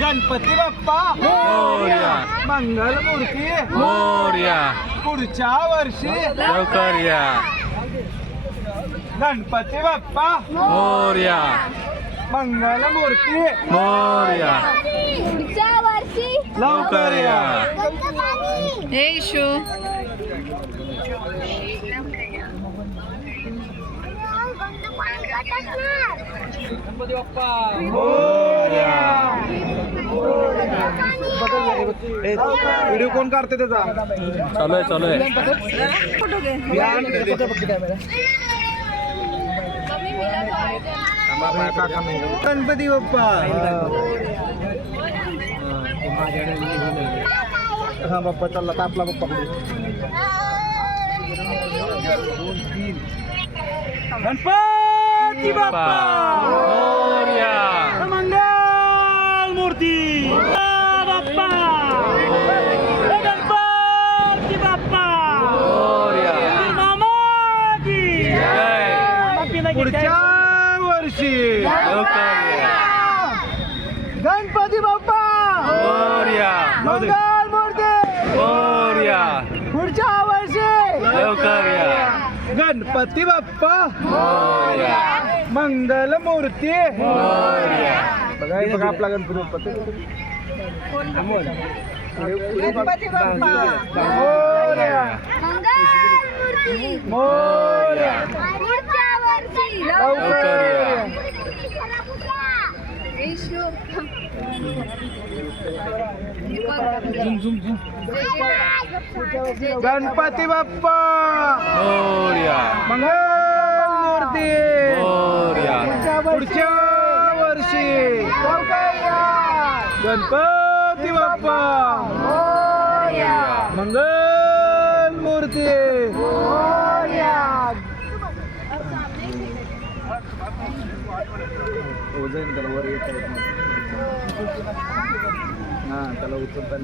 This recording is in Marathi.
गणपती बाप्पा मोरया, मंगल मूर्ती मोरया, पुढच्या वर्षी लवकर या. गणपती बाप्पा मोरया, मंगल मूर्ती मोरया, पुढच्या वर्षी लवकर या. हे इशू व्हिडिओ कोण काढते त्याचा चालू आहे, चालू आहे. फोटो घे. गणपती बाप्पा हा बाप्पा चालला तर आपला बाप्पा गणपती बाप्पा मोरया, मंगल मूर्ती बाप्पा गणपती बाप्पा मोरया. मामाची जय. पुढच्या वर्षी लवकर या. गणपती बाप्पा मोरया, मंगल मूर्ती मोरया, पुढच्या वर्षी लवकर या. गणपती बाप्पा मोरया, मंगल मूर्ती मोरया. बघा हे बघा आपला गणपती बाप्पा गणपती बाप्पा मोरया मंगलमूर्ती मोरया पुढच्या वर्षी लवकर या. इशू गणपती बाप्पा मोरया, मंगल मूर्ती मोरया, पुढच्या वर्षी गणपती बाप्पा मंगल मूर्ती वजन त्याला वर येत हा त्याला उचलता